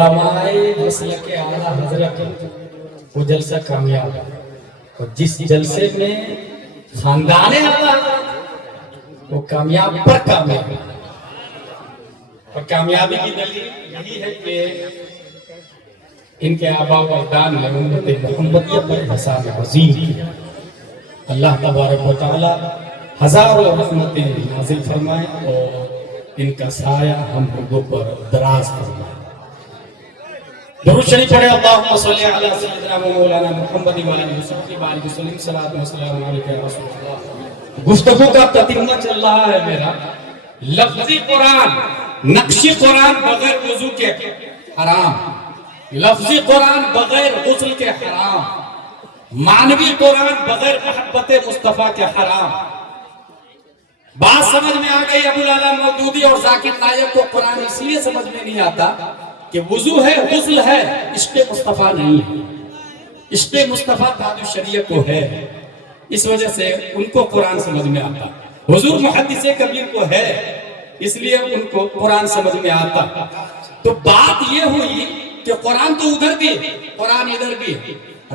علماء مسلک اعلیٰ حضرت وہ جلسہ کامیاب ہے، اور جس جلسے میں خاندان اعلیٰ وہ کامیاب پر کامیاب ہے۔ اور کامیابی کی دلیل یہی ہے کہ ان کے آباء و اجداد نے امت محمدیہ پر حساب عظیم کیا۔ اللہ تبارک و تعالی ہزاروں رحمتیں نازل فرمائے اور ان کا سایہ ہم لوگوں پر دراز فرمائے۔ درود شریف پڑھے، اللہم صلی علی سیدنا و مولانا محمد و آلہ وصحبہ وسلم، صلاۃ و سلام علیکہ یا رسول اللہ۔ گفتگو کا تتمہ چل رہا ہے میرا۔ لفظی قرآن، نقشی قرآن بغیر وضو کے حرام، لفظی قرآن بغیر غسل کے حرام، معنوی قرآن بغیر محبت مصطفیٰ کے حرام۔ بات سمجھ میں آ گئی؟ ابو العلا مودودی اور ذاکر نائک کو قرآن اس لیے سمجھ میں نہیں آتا کہ وضو ہے، غسل ہے، عشق مصطفیٰ نہیں ہے۔ عشق مصطفیٰ تاج الشریعہ کو ہے، اس وجہ سے ان کو قرآن سمجھ میں آتا۔ حضور محدث کبیر کو ہے، اس لیے ان کو قرآن سمجھ میں آتا۔ تو بات یہ ہوئی کہ قرآن تو ادھر بھی، قرآن ادھر بھی،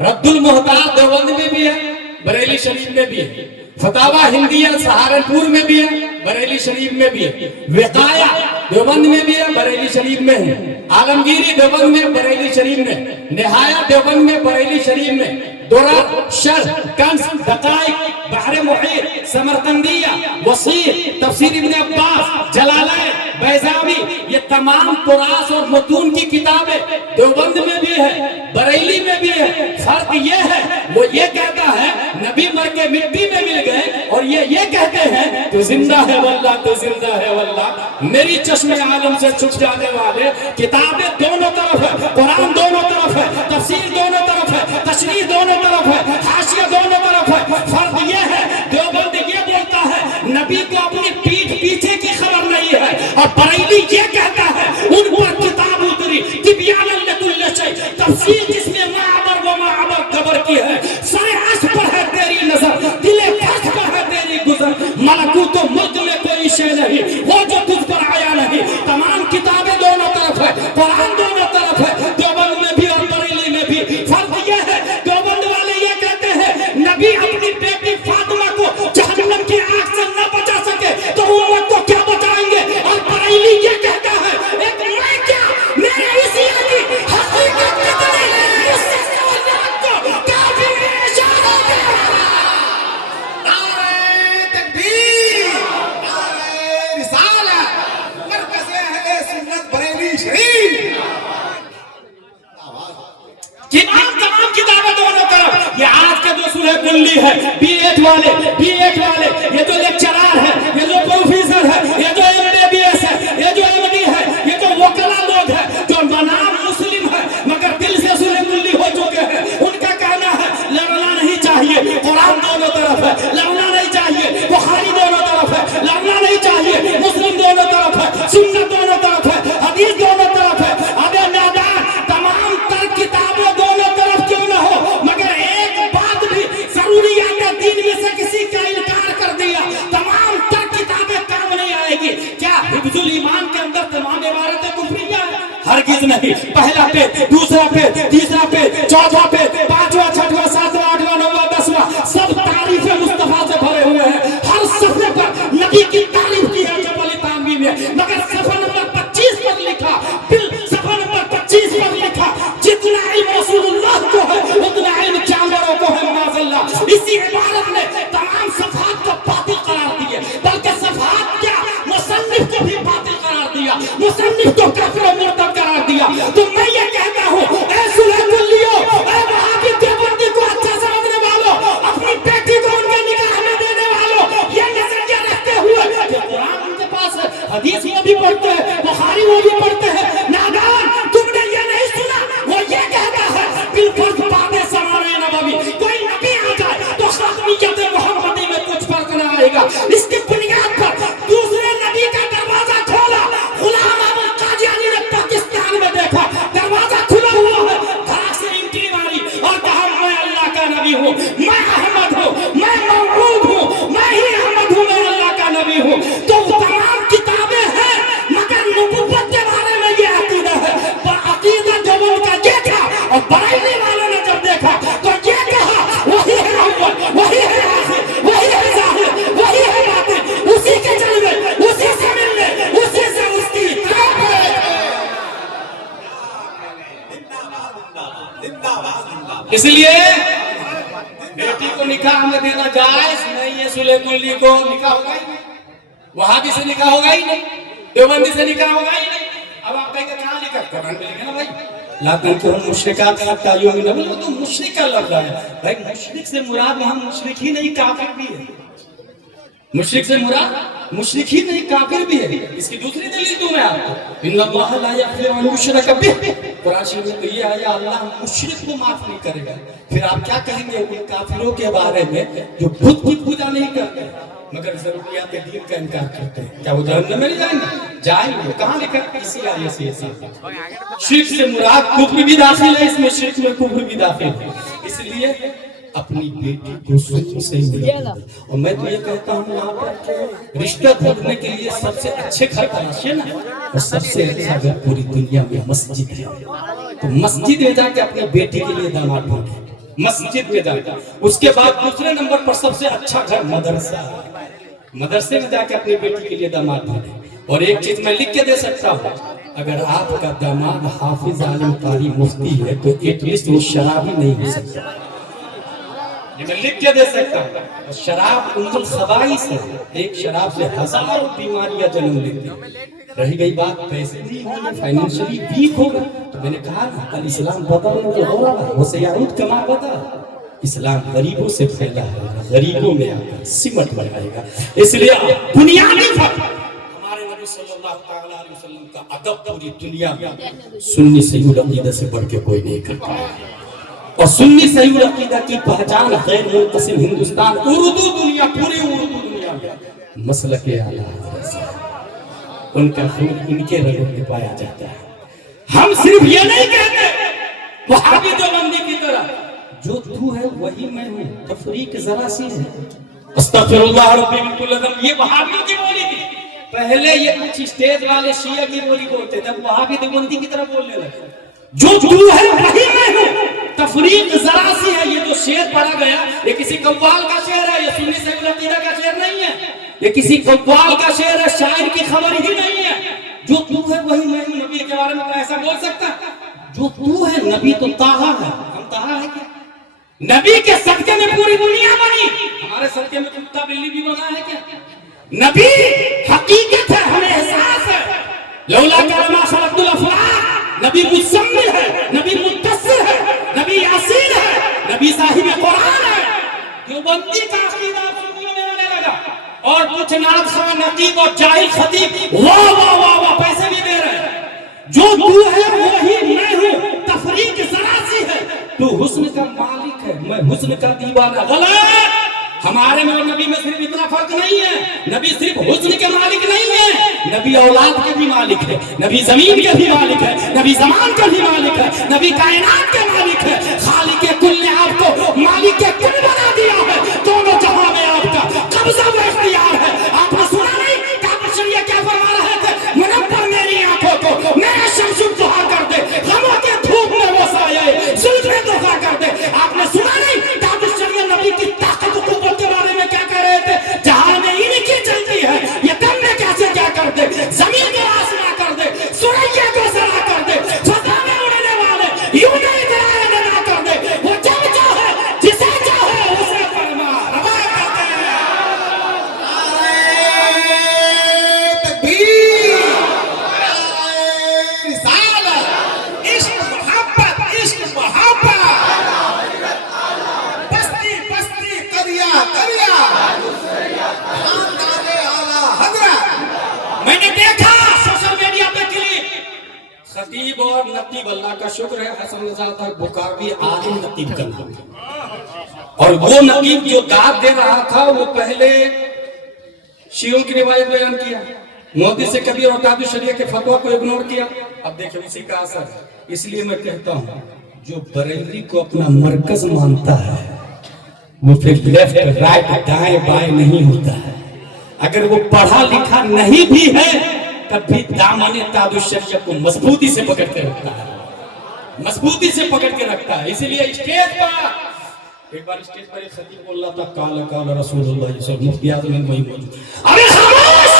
رد المحتاج دیوبند میں بھی ہے، بریلی شریف میں بھی ہے، فتاوی ہندیہ سہارنپور میں بھی ہے، بریلی شریف میں بھی ہے، وقایہ دیوبند میں بھی ہے، بریلی شریف میں ہے، عالمگیری دیوبند میں، بریلی شریف میں، نہایہ دیوبند میں، بریلی شریف میں، درر، شرح، کنز، دقائق، بحر محیط، سمرقندیہ، وسیع، تفسیر ابن عباس، جلالین، بیضاوی، یہ تمام تراث اور متون کی کتابیں دیوبند میں بھی ہے، بریلی میں بھی ہے۔ فرق یہ ہے، وہ یہ کہتا ہے نبی مر کے مٹی میں مل گئے، اور یہ کہتے ہیں تو زندہ ہے واللہ، تو زندہ ہے واللہ۔ میری چشم عالم سے چھپ جانے والے، کتابیں دونوں طرف ہے، قرآن دونوں طرف ہے، تفسیر دونوں طرف ہے، تشریح دونوں طرف ہے، حاشیہ دونوں طرف ہے۔ فرق یہ ہے، دیوبند یہ بولتا ہے نبی کو اپنی پیٹھ پیچھے کی خبر نہیں ہے، اور بریلی یہ کہتا ہے ان پر کتاب اتری تبیان لکل شیء، تفسیر جس میں ما عبر و ما عبر قبر کی ہے، سر عرش پر ہے تیری نظر، دل فرش پر ہے تیری گزر، ملکوت و ملک میں کوئی شے نہیں وہ جو تجھ پر آیا نہیں۔ تمام کتابیں دونوں طرف ہے، قرآن دونوں طرف ہے، دیوبند میں بھی اور بریلی میں بھی۔ فرق یہ ہے، دیوبند والے یہ کہتے ہیں نبی اپنی بیٹی فاطمہ کو جہنم کی آگ سے نہ بچا سکے تو امت کو کیا بچائیں گے، اور بریلی یہ کہتا ہے ایک میں کیا، میرے اسی کی حقیقت کتنی، اس سے سوالات کو کافی اشارہ دے۔ نعرہ تکبیر، نعرہ رسالت، مرکز اہل سنت بریلی شریف۔ تمام کتابیں دونوں طرف۔ یہ آج کے جو سورہ کلی ہے، بی ایٹ والے، یہ جو لیکچرار ہے، یہ جو پروفیسر ہے، یہ جو MBBS ہے، یہ جو MD ہے، یہ جو وکلا لوگ ہیں جو نام مسلم ہے مگر دل سے سورہ کلی ہو چکے ہیں، ان کا کہنا ہے لڑنا نہیں چاہیے، قرآن دونوں طرف ہے، لڑنا نہیں چاہیے، بخاری دونوں طرف ہے، لڑنا نہیں چاہیے، مسلم دونوں طرف ہے، سنت دونوں طرف ہے، حدیث دونوں طرف ہے۔ ابے نادان، تمام تر کتابوں دونوں طرف کیوں نہ ہو، مگر ایک بات بھی ضروریات دین میں سے کسی کا انکار کر دیا، تمام تر کتابیں کام نہیں آئے گی۔ کیا حفظ الایمان کے اندر تمام عبارتیں کفریہ ہیں؟ ہرگز نہیں۔ پہلا پیج، دوسرا پیج، تیسرا پیج، چوتھا پیج، پانچواں، چھٹواں، ساتواں، آٹھواں، نواں، دسواں، سب تعریف مصطفیٰ سے بھرے ہوئے ہیں۔ ہر صفحے پر نبی کی تعریف کی ہے جب علی تعمیم میں، مگر صفحہ نمبر 25 پر لکھا، صفحہ نمبر 25 پر لکھا جتنا علم رسول اللہ کو ہے اتنا علم جانوروں کو ہے معاذ اللہ۔ اسی عبارت نے تمام صفحات کو باطل قرار دیے، بلکہ صفحات کیا مصنف کو بھی باطل قرار دیا، مصنف کو کافر و مرتد قرار دیا۔ تو میں یہ کہتا ہوں اے سورہ کلیو، اے وہابی دیوبندی کو اچھا سمجھنے والوں، اپنی بیٹی کو ان کے نکاح میں دینے والوں، یہ نظریہ رکھتے ہوئے کہ قرآن ان کے پاس ہے، حدیث وہ بھی پڑھتے ہیں، بخاری وہ بھی پڑھتے ہیں، نادان تم نے یہ نہیں سنا، وہ یہ کہتا ہے بالفرض باب سمانے نبوی، کوئی نبی آ جائے تو ختمیت محمدی میں کچھ فرق نہ آئے گا۔ اس کی بنیاد پر دوسرے نبی کا دروازہ کھولا، غلام احمد قادیانی نے پاکستان میں دیکھا اس لیے بیٹی کو نکاح میں دینا جائز نہیں ہے. سلح کلی کو نکاح ہوگا ہی نہیں, وہابی سے نکاح ہوگا ہی نہیں, دیوبندی سے نکاح ہوگا ہی نہیں. اب آپ کہیں گے کہاں لکھا؟ قرآن میں لکھا نا بھائی, لا تنکحوا المشرکات حتی یؤمنوا باللہ. تو مشرک کا لفظ ہے بھائی. مشرک سے مراد وہاں مشرک ہی نہیں کافر بھی ہے. مشرک سے مراد مشرک ہی نہیں کافر بھی ہے. اس کی دوسری دلیل دوں میں آپ کو, ان اللہ لا یغفر ان یشرک بہ. قرآن شریف میں تو یہ آیا اللہ مشرک کو معاف نہیں کرے گا. پھر آپ کیا کہیں گے ان کافروں کے بارے میں جو بت کی پوجا نہیں کرتے مگر ضروریات دین کا انکار کرتے ہیں؟ کیا وہ جہنم میں نہیں جائیں گے؟ جائیں گے. کہاں لکھا؟ اسی آیت سے ایسا. شرک سے مراد کفر بھی داخل ہے اس میں, شرک میں کفر بھی داخل ہے. اس لیے اپنی بیٹی کو سن سے ملا. اور میں تو یہ کہتا ہوں یہاں پر رشتہ ڈھونڈنے کے لیے سب سے اچھے گھر تلاشیے نا, اور سب سے اچھا گھر پوری دنیا میں مسجد ہے. تو مسجد میں جا کے اپنی بیٹی کے لیے داماد ڈھونڈے, مسجد میں جا کے. اس کے بعد دوسرے نمبر پر سب سے اچھا گھر مدرسہ ہے. مدرسے میں جا کے اپنی بیٹی کے لیے داماد ڈھونڈے. اور ایک چیز میں لکھ کے دے سکتا ہوں, اگر آپ کا داماد حافظ عالم قاری مفتی ہے تو ایٹ لیسٹ وہ شرابی نہیں ہو سکتا. یہ میں لکھ کے دے سکتا ہوں. اور شراب ام الخبائث ہے. ایک شراب سے ہزاروں بیماریاں جنم لیتی ہیں. رہی گئی بات پیسے نہیں ہوگا, فائنینشلی ویک ہوگا, تو میں نے کہا نا الاسلام بدل میں جو ہو رہا ہے وہ سیعود کما بدل. اسلام غریبوں سے پھیلا ہے, غریبوں میں آ کر سمٹ بنائے گا. اس لیے بنیادی فرق ہمارے نبی صلی اللہ تعالیٰ علیہ وسلم کا ادب پوری دنیا میں سنی صحیح العقیدہ سے بڑھ کے کوئی نہیں کرتا ہے. اور سنی صحیح العقیدہ کی پہچان غیر منقسم ہندوستان, اردو دنیا, پوری اردو دنیا میں مسلک اعلیٰ حضرت سے ان کا خون ان کے رگوں میں پایا جاتا ہے. ہم صرف یہ نہیں کہتے وہابی دیوبندی کی طرح جو تو ہے وہی میں ہوں, تفریق ذرا سی ہے. استغفر اللہ ربی من کل ذنب. یہ وہابیوں کی بولی تھی. پہلے یہ کچھ اسٹیج والے شیعہ کی بولی بولتے تھے, اب وہابی دیوبندی کی طرح بولنے لگے. جو تو ہے وہی میں ہوں, تفریق ذرا سی ہے. یہ جو شعر پڑھا گیا یہ کسی قوال کا شعر ہے, یہ سنی صحیح العقیدہ کا شعر نہیں ہے. یہ کسی قوال کا شعر ہے, شاعر کی خبر ہی نہیں ہے. جو تو ہے وہی میں ہوں. نبی کے بارے میں ایسا بول سکتا ہے؟ جو تو ہے نبی تو طٰہٰ ہے, ہم طٰہٰ ہے کیا؟ نبی کے صدقے میں پوری دنیا بنی, ہمارے صدقے میں کتا بلی بھی بنا ہے کیا؟ نبی حقیقت ہے, ہمیں احساس ہے. لولا کرما خلقت الافلاک. نبی مزمل ہے, نبی مدثر ہے, نبی یاسین ہے, نبی صاحب قرآن ہے. دیوبندی کا عقیدہ سنیوں میں آنے لگا, اور کچھ نعت خواہ نقیب اور جاہل خطیب واہ واہ واہ واہ پیسے بھی دے رہے ہیں. جو تو ہے وہی میں ہوں, تفریق ذرا سی ہے. تو حسن کا مالک ہے, میں حسن کا دیوانہ. غلط. ہمارے میں اور نبی میں صرف اتنا فرق نہیں ہے. نبی صرف حسن کے مالک نہیں ہے, نبی اولاد کے بھی مالک ہے, نبی زمین کے بھی مالک ہے, نبی زمان کے بھی مالک ہے, نبی کائنات کے مالک ہے. خالق کل نے آپ کو مالک کل بنا دیا ہے. دونوں جہاں میں آپ کا قبضہ و اختیار ہے. آپ نے سنا نہیں کعبۃ شریعہ کیا فرما رہے تھے؟ منور میری آنکھوں کو میرا شمس الضحیٰ کر دے, غموں کے دھوپ میں وہ سایہ زلف میں دھوکا کر دے. آپ نے سنا نہیں کعبۃ شریعہ نبی کی طاقت و قوت کے بارے میں کیا کہہ رہے تھے؟ جہاں میں ان کی چلتی ہے یہ دم میں کیسے کیا کر دے, زمین کو آسمان کر دے, سوریا کو زرا کر دے, فضا میں اڑنے والے یوں نہیں دلائے نہ کر دے. وہ جب چاہے جسے چاہے اسے فرما روا کر دے. تکبیر, رسالت, عشق محبت, عشق محبت, بستی بستی کریا کریا, خاندان اعلیٰ حضرت. میں نے دیکھا سوشل میڈیا پہ کلپ, خطیب اور نقیب, اللہ کا شکر ہے حسن رضا بخاری عالم نقیب کا نام, اور وہ نقیب جو داد دے رہا تھا وہ پہلے شیعوں کی روایت بیان کیا, مودی سے کبیر اور قاضی شریعہ کے فتویٰ کو اگنور کیا. اب دیکھیں اسی کا اثر. اس لیے میں کہتا ہوں جو بریلوی کو اپنا مرکز مانتا ہے وہ پھر لیفٹ رائٹ دائیں بائیں نہیں ہوتا ہے. اگر وہ پڑھا لکھا نہیں بھی ہے تب بھی دامن تاج الشریعہ کو مضبوطی سے پکڑ کے رکھتا ہے, مضبوطی سے پکڑ کے رکھتا ہے. اسی لیے اسٹیج پر ایک بار اسٹیج پر ایک خطیب بول رہا تھا قال قال رسول اللہ صلی اللہ علیہ وسلم, مفتی اعظم وہی موجود. ابے خاموش,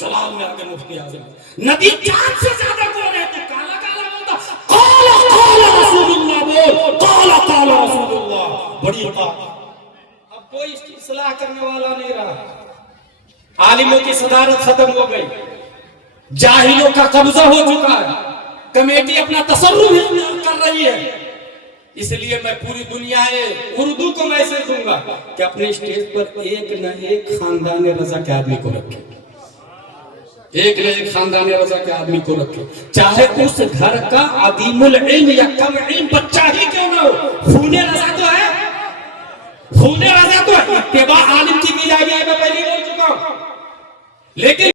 جلال میں آگے مفتی اعظم, نبی جان سے زیادہ بول رہے تھے, قال قال بولتا قال قال رسول اللہ کرنے والا نہیں رہا، عالموں کی صدارت ختم ہو گئی، جاہلوں کا قبضہ ہو چکا ہے، کمیٹی اپنا تصرف کر رہی ہے۔ اس لیے میں پوری دنیا اردو کو میسج دوں گا کہ اپنے اسٹیج پر ایک نہ ایک خاندان رضا کے آدمی کو رکھے، ایک نہ ایک خاندان رضا کے آدمی کو رکھے، چاہے اس گھر کا عدیم العلم یا کم علم بچہ ہی کیوں نہ ہو۔ خون رضا تو ہے، خون رضا تو ہے، اتباع عالم کی جائے گی، میں پہلے بول چکا ہوں، لیکن